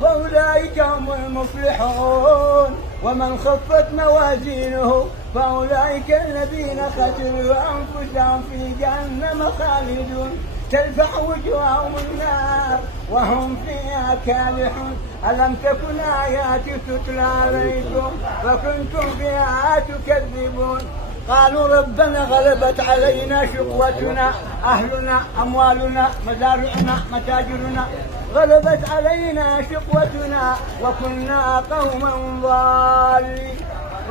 فأولئك هم المفلحون. ومن خفت موازينه فأولئك الذين خسروا أنفسهم في جهنم خالدون تلفح وجوههم النار وهم فيها كالحون. ألم تكن آياتي تتلى عليكم فكنتم بها تكذبون. قالوا ربنا غلبت علينا شقوتنا، أهلنا أموالنا مزارعنا متاجرنا غلبت علينا شقوتنا وكنا قوما ضالين.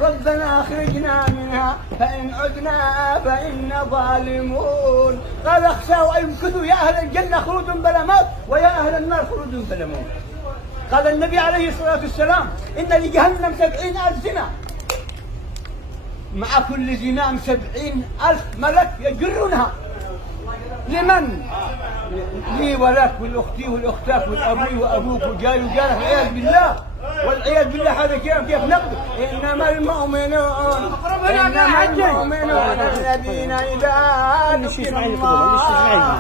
ربنا أخرجنا منها فإن عدنا فإنا ظالمون. قال اخشوا أن يمكثوا يا أهل الجنة خلود بلا موت ويا أهل النار خلود بلا موت. قال النبي عليه الصلاة والسلام إن لجهنم 70,000 زنا، مع كل زنام 70,000 ملك يجرونها. لمن؟ لي ولك والأختي والأختك والأبوي وأبوك وجاري وجارك والعياذ بالله والعياذ بالله. هذا كيف نقدر؟ إنما المؤمنون الذين إذا ذكر الله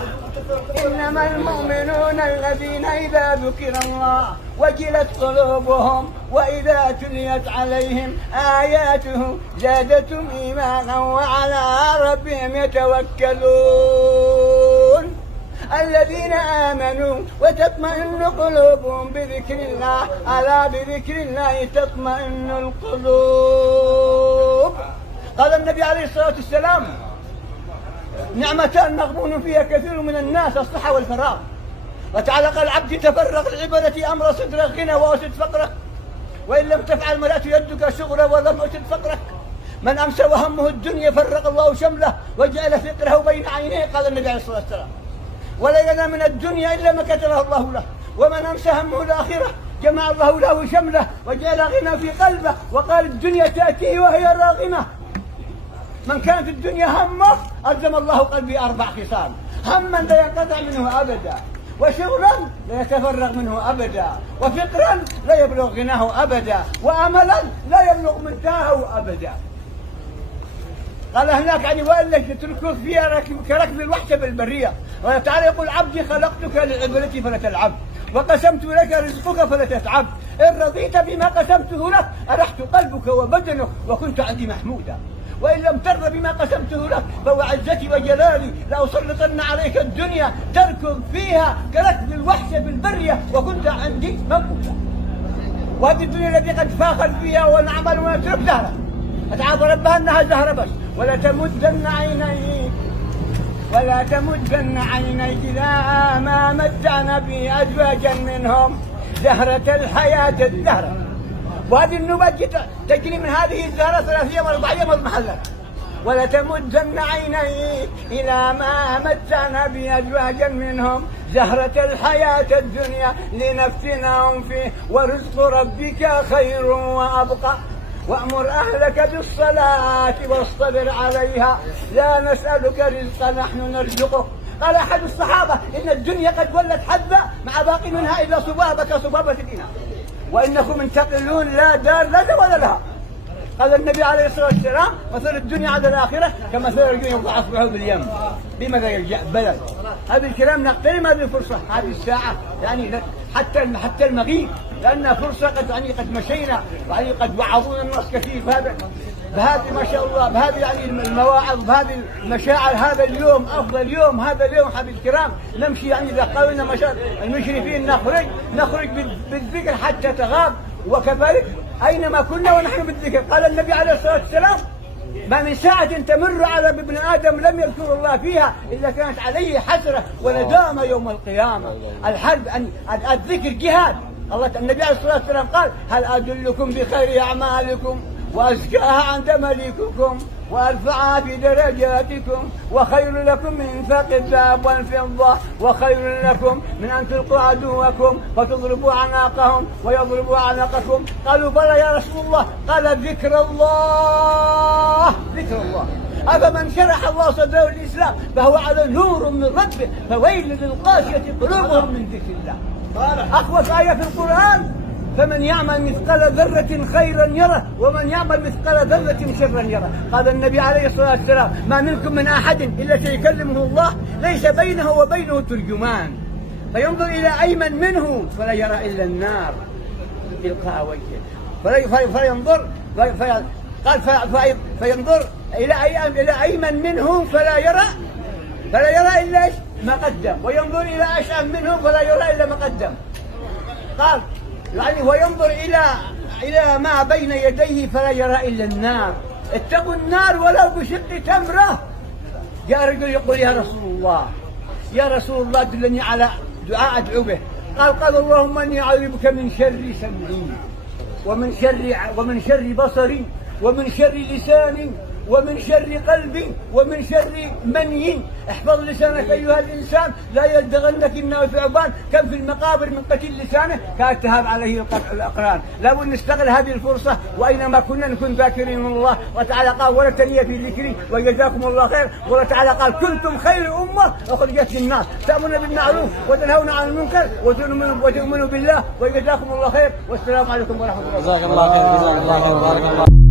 إنما المؤمنون الذين إذا ذكر الله وجلت قلوبهم وإذا تليت عليهم آياته زادتهم إيمانا وعلى ربهم يتوكلون. الذين آمنوا وتطمئن قلوبهم بذكر الله ألا بذكر الله تطمئن القلوب. قال النبي عليه الصلاة والسلام نعمتان مغبون فيها كثير من الناس الصحة والفراغ. وتعلق العبد تفرغ العبادة أمر صدرك غنى وأسد فقرك وإن لم تفعل ملأت يدك شغلا ولم أسد فقرك. من أمسى وهمه الدنيا فرق الله شمله وجعل فقره بين عينيه. قال النبي عليه الصلاة والسلام ولا ينام من الدنيا إلا ما كتبه الله له. ومن أمسى همه الآخرة جمع الله له شمله وجعل غنى في قلبه وقال الدنيا تأتيه وهي راغمة. من كانت الدنيا همه ألزم الله قلبي 4 خصال: هما لا ينقطع منه أبدا، وشغلا لا يتفرغ منه أبدا، وفقرا لا يبلغ غناه أبدا، وأملا لا يبلغ منتهاه أبدا. قال هناك يعني وإلا تتركوك فيها كركب الوحش بالبرية. وتعالى يقول عبدي خلقتك لعبادتي فلا تلعب وقسمت لك رزقك فلا تتعب. إن رضيت بما قسمته لك أرحت قلبك وبدنك وكنت عندي محمودا. وإن لم ترضى بما قسمته لك فوعزتي وجلالي لأسلطن عليك الدنيا تركض فيها كركب الوحش بالبرية وكنت عندي موجودا. وهذه الدنيا التي قد فاخر فيها ونعمل ونترك زهرة أتعاذ ربها أنها زهرة بس. ولا تمدن عينيك إلى ما متعنا به أزواجا منهم زهرة الحياة الزهرة. وهذه النبات تجري من هذه الزهرة 3 أيام 4 أيام محلة. ولا تمدن عينيك إلى ما متعنا به أزواجا منهم زهرة الحياة الدنيا لنفتنهم فيه ورزق ربك خير وأبقى. وأمر أهلك بالصلاة واصطبر عليها لا نسألك رزقا نحن نرزقك. قال أحد الصحابة إن الدنيا قد ولت حذا مع باقي منها إلا صبابة كصبابة الإناء وإنكم منتقلون لا دار لا ولا لها. قال النبي عليه الصلاة والسلام مثل الدنيا على الآخرة كمثل الرجل يوضع أصبعه باليم بماذا يرجع بلد. هذا الكلام نقتنم هذه الفرصة هذه الساعة يعني حتى المغيب لأنها فرصة قد مشينا يعني قد وعظونا الناس كثير بهذه ما شاء الله بهذه يعني المواعظ بهذه المشاعر. هذا اليوم أفضل يوم هذا اليوم حبيب الكرام نمشي يعني إذا قالوا لنا مشاعر المشرفين نخرج بالذكر حتى تغاب. وكذلك أينما كنا ونحن بالذكر. قال النبي عليه الصلاة والسلام ما من ساعة تمر على ابن آدم لم يذكر الله فيها إلا كانت عليه حسرة وندامة يوم القيامة. الحرب الذكر جهاد. النبي عليه الصلاة والسلام قال هل أدلكم بخير أعمالكم وأزكاها عند مليككم وأرفعها في درجاتكم وخير لكم من إنفاق الذهب والفضة وخير لكم من أن تلقوا عدوكم فتضربوا أعناقهم ويضربوا أعناقكم. قالوا بلى يا رسول الله. قال ذكر الله. أفمن شرح الله صدره الإسلام فهو على نور من ربه فويل للقاسية قلوبهم من ذكر الله. أخوف آية في القرآن فمن يعمل مثقال ذرة خيرا يره ومن يعمل مثقال ذرة شرا يره. قال النبي عليه الصلاة والسلام ما منكم من أحد إلا سيكلمه الله ليس بينه وبينه ترجمان فينظر إلى أيمن منه فلا يرى إلا النار تلقاء وجهه، فينظر إلى أيمن منه فلا يرى إلا ما قدم، وينظر إلى أشأم منه فلا يرى إلا ما قدم. قال يعني وينظر إلى ما بين يديه فلا يرى إلا النار. اتقوا النار ولو بشق تمرة. جاء رجل يقول يا رسول الله دلني على دعاء أدعو به. قال اللهم إني أعوذ بك من شر سمعي ومن شر بصري ومن شر لساني ومن شر قلبي ومن شر مني. احفظ لسانك أيها الإنسان لا يلدغنك إنه ثعبان. كم في المقابر من قتيل لسانه كالتهاب عليه الأقران. لا بد نستغل هذه الفرصة وأينما كنا نكون ذاكرين من الله. وتعالى قال ولا تنية في ذكري وجزاكم الله خير. وتعالى قال كنتم خير أمة أخرجت للناس تأمرون بالمعروف وتنهون عن المنكر وتؤمنون بالله وجزاكم الله خير. والسلام عليكم ورحمة الله. جزاك الله خير. جزاك الله خير. بارك الله.